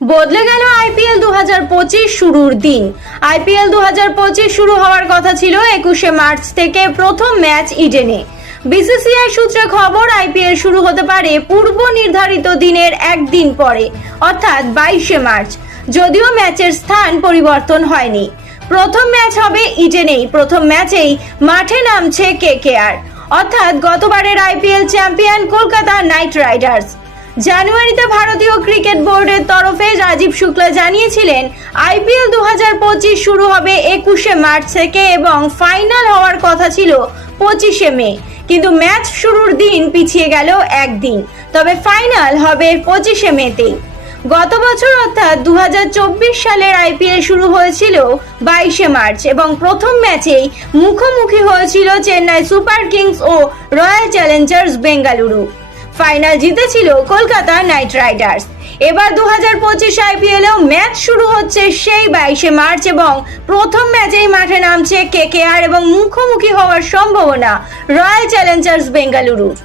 বদলে গেল আইপিএল 2025 শুরুর দিন। আইপিএল 2025 শুরু হওয়ার কথা ছিল 21শে মার্চ থেকে। প্রথম ম্যাচ ইডেনে। বিসিসিআই সূত্রে খবর, আইপিএল শুরু হতে পারে পূর্ব নির্ধারিত দিনের একদিন পরে, অর্থাৎ 22শে মার্চ। যদিও ম্যাচের স্থান পরিবর্তন হয়নি। প্রথম ম্যাচ হবে ইডেনেই। প্রথম ম্যাচেই মাঠে নামছে কেকেআর, অর্থাৎ গতবারের IPL champion Kolkata night Riders. জানুয়ারিতে ভারতীয় ক্রিকেট বোর্ডের তরফে রাজীব শুক্লা জানিয়েছিলেন আইপিএল 2025 শুরু হবে 21শে মার্চ থেকে এবং ফাইনাল হওয়ার কথা ছিল 25শে মে। কিন্তু ম্যাচ শুরুর দিন পিছিয়ে গেল একদিন, তবে ফাইনাল হবে 25শে মেতেই। গত বছর অর্থাৎ 2024 সালের আইপিএল শুরু হয়েছিল 22শে মার্চ এবং প্রথম ম্যাচেই মুখোমুখি হয়েছিল চেন্নাই সুপার কিংস ও রয়্যাল চ্যালেঞ্জার্স বেঙ্গালুরু। ফাইনাল জিতেছিল কলকাতা নাইট রাইডার্স। এবার 2025 আইপিএলেও ম্যাচ শুরু হচ্ছে সেই 22শে মার্চ এবং প্রথম ম্যাচেই মাঠে নামছে কেকেআর এবং মুখোমুখি হওয়ার সম্ভাবনা রয়্যাল চ্যালেঞ্জার্স বেঙ্গালুরুর।